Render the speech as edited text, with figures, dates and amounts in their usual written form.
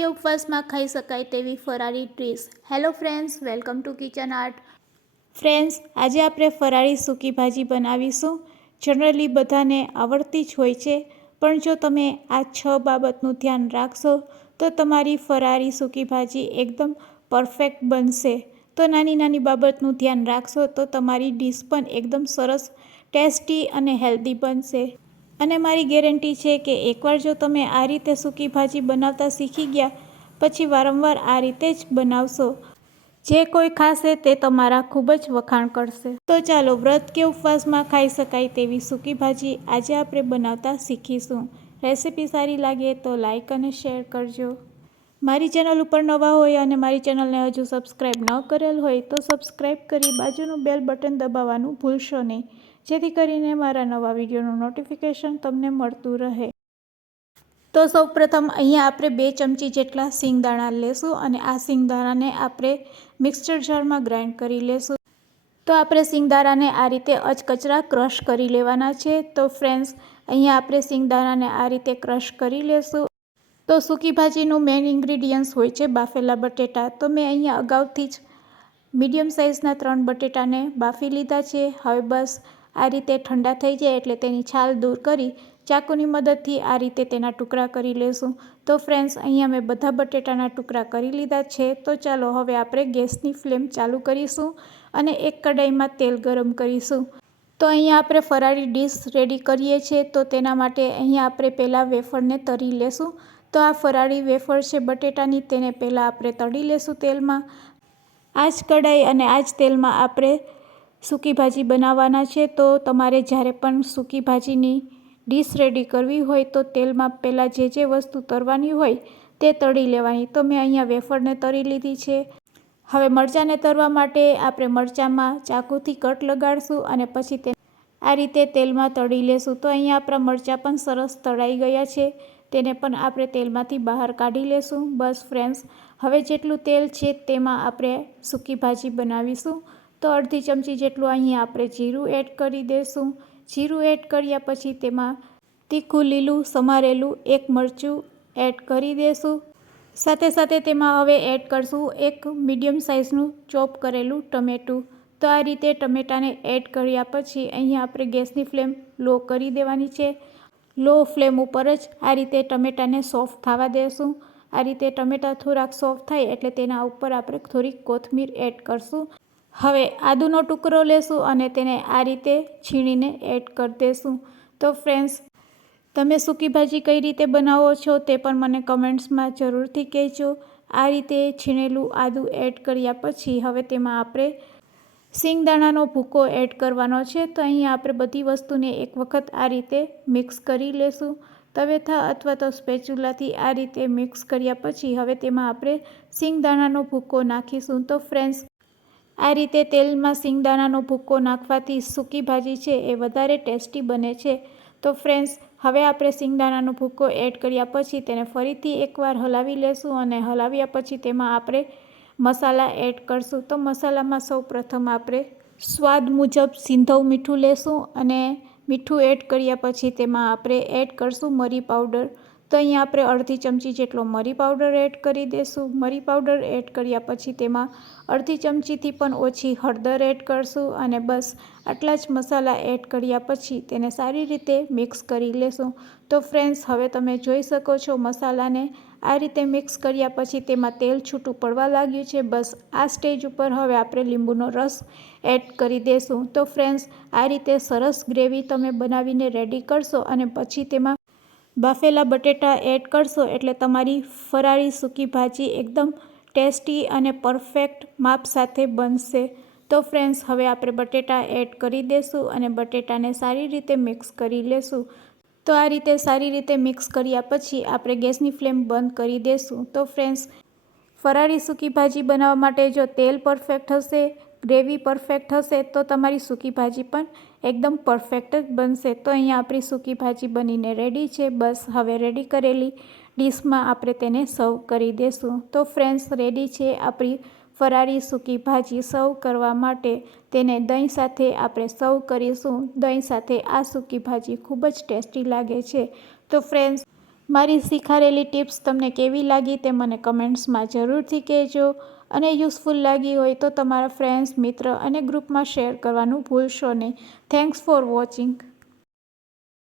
કે ઉપવાસમાં ખાઈ શકાય તેવી ફરાળી dish. Hello friends, welcome to kitchen art. Friends, આજે આપણે ફરાળી સૂકી ભાજી બનાવીશું। જનરલી બધાને આવડતી જ હોય છે, પણ જો તમે આ 6 બાબતનું ધ્યાન રાખશો તો તમારી ફરાળી સૂકી ભાજી એકદમ પરફેક્ટ બનશે। તો નાની નાની બાબતનું ધ્યાન રાખશો તો તમારી ડીશ પણ એકદમ સરસ, ટેસ્ટી અને હેલ્ધી બનશે। અને મારી ગેરંટી છે કે એકવાર જો તમે આ રીતે સૂકી ભાજી બનાવતા શીખી ગયા, પછી વારંવાર આ રીતે જ બનાવશો। જે કોઈ ખાશે તે તમારા ખૂબ જ વખાણ કરશે। તો ચાલો, વ્રત કે ઉપવાસમાં ખાઈ શકાય તેવી સૂકી ભાજી આજે આપણે બનાવતા શીખીશું। રેસીપી સારી લાગે તો લાઈક અને શેર કરજો। મારી ચેનલ ઉપર નવા હોય અને મારી ચેનલને હજુ સબસ્ક્રાઈબ ન કરેલ હોય તો સબસ્ક્રાઈબ કરી બાજુનું બેલ બટન દબાવવાનું ભૂલશો નહીં, જેથી કરીને મારા નવા વિડીયોનું નોટિફિકેશન તમને મળતું રહે। તો સૌપ્રથમ અહીંયા આપણે 2 ચમચી જેટલા સિંગદાણા લેશું અને આ સિંગદાણાને આપણે મિક્સર જારમાં ગ્રાઇન્ડ કરી લેશું। તો આપણે સિંગદાણાને આ રીતે અધકચરા ક્રશ કરી લેવાના છે। તો ફ્રેન્ડ્સ, અહીંયા આપણે સિંગદાણાને આ રીતે ક્રશ કરી લેશું। તો સૂકી ભાજીનું મેઇન ઇન્ગ્રીડિયન્ટ્સ હોય છે બાફેલા બટેટા। તો મેં અહીંયા અગાઉથી જ મીડિયમ સાઇઝના 3 બટેટાને બાફી લીધા છે। હવે બસ આ રીતે ઠંડા થઈ જાય એટલે તેની છાલ દૂર કરી ચાકુની મદદથી આ રીતે તેના ટુકડા કરી લેશું। તો ફ્રેન્ડ્સ, અહીંયા મેં બધા બટેટાના ટુકડા કરી લીધા છે। તો ચાલો હવે આપણે ગેસની ફ્લેમ ચાલુ કરીશું અને એક કડાઈમાં તેલ ગરમ કરીશું। તો અહીંયા આપણે ફરાળી ડીશ રેડી કરીએ છીએ, તો તેના માટે અહીંયા આપણે પહેલાં વેફરને તળી લેશું। તો આ ફરાળી વેફર છે બટેટાની, તેને પહેલાં આપણે તળી લેશું તેલમાં। આ જ કડાઈ અને આ જ તેલમાં આપણે સૂકી ભાજી બનાવવાના છે। તો તમારે જ્યારે પણ સૂકી ભાજીની ડીશ રેડી કરવી હોય તો તેલમાં પહેલાં જે વસ્તુ તળવાની હોય તે તળી લેવાની। તો મેં અહીંયા વેફરને તળી લીધી છે। હવે મરચાંને તળવા માટે આપણે મરચાંમાં ચાકુથી કટ લગાડશું અને પછી તે આ રીતે તેલમાં તળી લેશું। તો અહીંયા આપણા મરચાં પણ સરસ તળાઈ ગયા છે, તેને પણ આપણે તેલમાંથી બહાર કાઢી લેશું। બસ ફ્રેન્ડ્સ, હવે જેટલું તેલ છે તેમાં આપણે સૂકી ભાજી બનાવીશું। તો અડધી ચમચી જેટલું અહીંયા આપણે જીરું એડ કરી દઈશું। જીરું એડ કર્યા પછી તેમાં તીખું લીલું સમારેલું 1 મરચું એડ કરી દઈશું। સાથે સાથે તેમાં હવે એડ કરશું 1 મીડિયમ સાઇઝનું ચોપ કરેલું ટમેટું। તો આ રીતે ટમેટાને એડ કર્યા પછી અહીંયા આપણે ગેસની ફ્લેમ લો કરી દેવાની છે। લો ફ્લેમ ઉપર જ આ રીતે ટમેટાને સોફ્ટ થવા દેશું। આ રીતે ટમેટા થોડાક સોફ્ટ થાય એટલે તેના ઉપર આપણે થોડીક કોથમીર એડ કરશું। હવે આદુનો ટુકડો લેશું અને તેને આ રીતે છીણીને એડ કરી દેશું। તો ફ્રેન્ડ્સ, તમે સૂકી ભાજી કઈ રીતે બનાવો છો તે પણ મને કમેન્ટ્સમાં જરૂરથી કહેજો। આ રીતે છીણેલું આદું એડ કર્યા પછી હવે તેમાં આપણે સિંગદાણાનો ભૂકો એડ કરવાનો છે। તો અહીંયા આપણે બધી વસ્તુને એક વખત આ રીતે મિક્સ કરી લેશું। તવેથા અથવા તો સ્પેચ્યુલાથી આ રીતે મિક્સ કર્યા પછી હવે તેમાં આપણે સિંગદાણાનો ભૂકો નાખીશું। તો ફ્રેન્ડ્સ, આ રીતે તેલમાં સિંગદાણાનો ભૂકો નાખવાથી સૂકી ભાજી છે એ વધારે ટેસ્ટી બને છે। તો ફ્રેન્ડ્સ, હવે આપણે સિંગદાણાનો ભૂકો એડ કર્યા પછી તેને ફરીથી એકવાર હલાવી લેશું અને હલાવ્યા પછી તેમાં આપણે મસાલા એડ કરશું। તો મસાલામાં સૌ પ્રથમ આપણે સ્વાદ મુજબ સિંધવ મીઠું લેશું અને મીઠું એડ કર્યા પછી તેમાં આપણે એડ કરશું મરી પાવડર। તો અહીંયા આપણે અડધી ચમચી જેટલો મરી પાવડર એડ કરી દઈશું। મરી પાવડર એડ કર્યા પછી તેમાં અડધી ચમચીથી પણ ઓછી હળદર એડ કરશું અને બસ આટલા જ મસાલા એડ કર્યા પછી તેને સારી રીતે મિક્સ કરી લેશું। તો ફ્રેન્ડ્સ, હવે તમે જોઈ શકો છો મસાલાને આ રીતે મિક્સ કર્યા પછી તેમાં તેલ છૂટું પડવા લાગ્યું છે। બસ આ સ્ટેજ ઉપર હવે આપણે લીંબુનો રસ એડ કરી દઈશું। તો ફ્રેન્ડ્સ, આ રીતે સરસ ગ્રેવી તમે બનાવીને રેડી કરશો અને પછી તેમાં બાફેલા બટેટા એડ કરશો એટલે તમારી ફરાળી સૂકી ભાજી એકદમ ટેસ્ટી અને પરફેક્ટ માપ સાથે બનશે। તો ફ્રેન્ડ્સ, હવે આપણે બટેટા એડ કરી દઈશું અને બટેટાને સારી રીતે મિક્સ કરી લેશું। તો આ રીતે સારી રીતે મિક્સ કર્યા પછી આપણે ગેસની ફ્લેમ બંધ કરી દઈશું। તો ફ્રેન્ડ્સ, ફરાળી સૂકી ભાજી બનાવવા માટે જો તેલ પરફેક્ટ હશે, ગ્રેવી પરફેક્ટ હશે તો તમારી સૂકી ભાજી પણ એકદમ પરફેક્ટ જ બનશે। તો અહીંયા આપણી સૂકી ભાજી બનીને રેડી છે। બસ હવે રેડી કરેલી ડીશમાં આપણે તેને સર્વ કરી દઈશું। તો ફ્રેન્ડ્સ, રેડી છે આપણી ફરાળી સૂકી ભાજી। સર્વ કરવા માટે તેને દહીં સાથે આપણે સર્વ કરીશું। દહીં સાથે આ સૂકી ભાજી ખૂબ જ ટેસ્ટી લાગે છે। તો ફ્રેન્ડ્સ, મારી શીખારેલી ટિપ્સ તમને કેવી લાગી તે મને કમેન્ટ્સમાં જરૂરથી કહેજો અને યુઝફુલ લાગી હોય તો તમારા ફ્રેન્ડ્સ, મિત્ર અને ગ્રુપમાં શેર કરવાનું ભૂલશો નહીં. Thanks for watching.